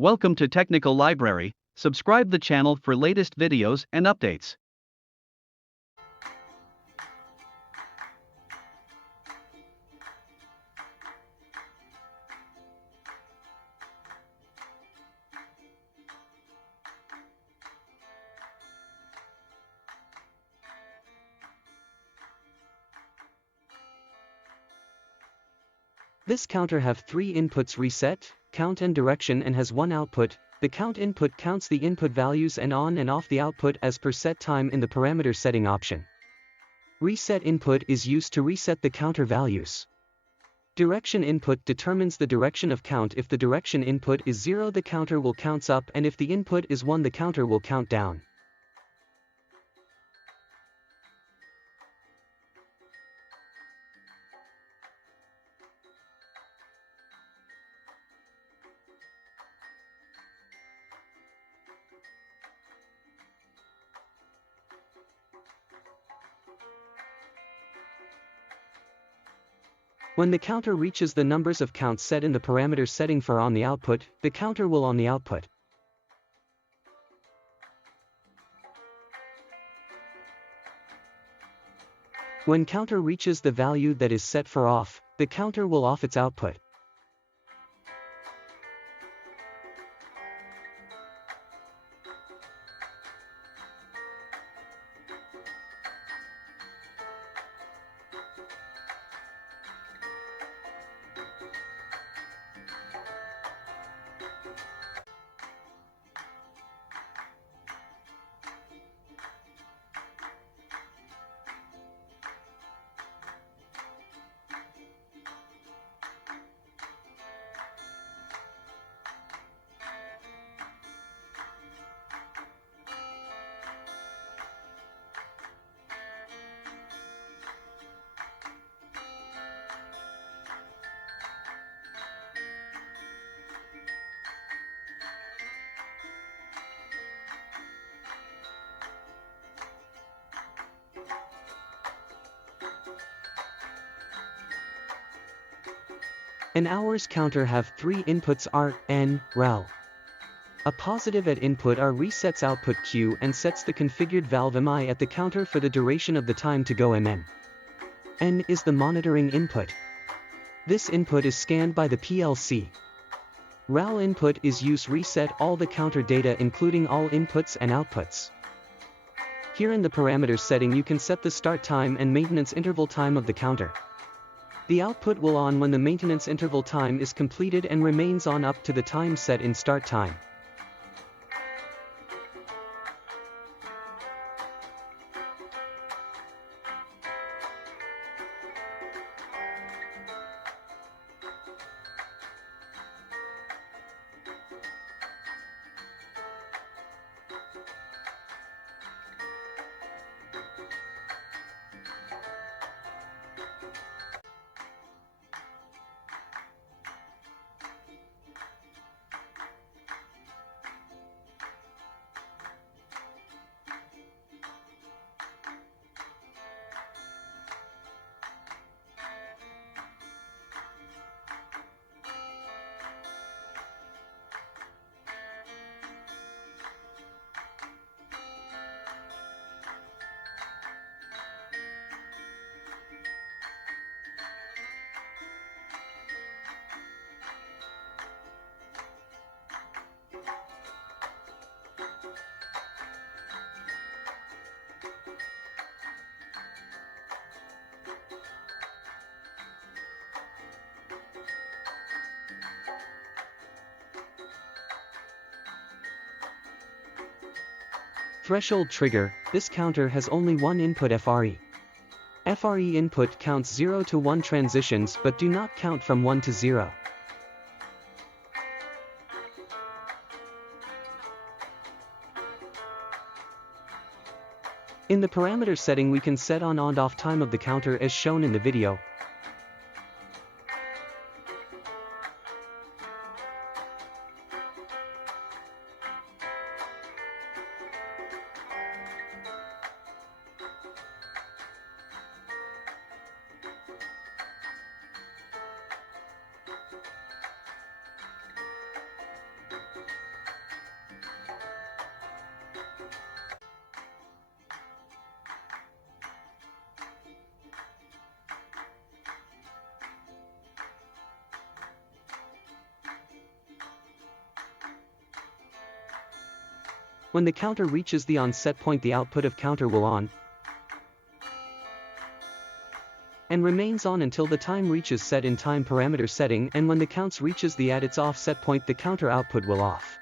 Welcome to Technical Library. Subscribe the channel for latest videos and updates. This counter have 3 inputs: reset, count and direction, and has 1 output. The count input counts the input values and on and off the output as per set time in the parameter setting option. Reset input is used to reset the counter values. Direction input determines the direction of count. If the direction input is 0, the counter will count up, and if the input is 1, the counter will count down. When the counter reaches the numbers of counts set in the parameter setting for on the output, the counter will on the output. When counter reaches the value that is set for off, the counter will off its output. An hours counter have 3 inputs: R, N, rel. A positive at input R resets output Q and sets the configured valve MI at the counter for the duration of the time to go MN. N is the monitoring input. This input is scanned by the PLC. Rel input is used reset all the counter data including all inputs and outputs. Here in the parameters setting you can set the start time and maintenance interval time of the counter. The output will on when the maintenance interval time is completed and remains on up to the time set in start time. Threshold trigger. This counter has only one input: FRE. FRE input counts 0 to 1 transitions but do not count from 1 to 0. In the parameter setting we can set on and off time of the counter as shown in the video. When the counter reaches the on set point, the output of counter will on and remains on until the time reaches set in time parameter setting, and when the counts reaches the at its off set point, the counter output will off.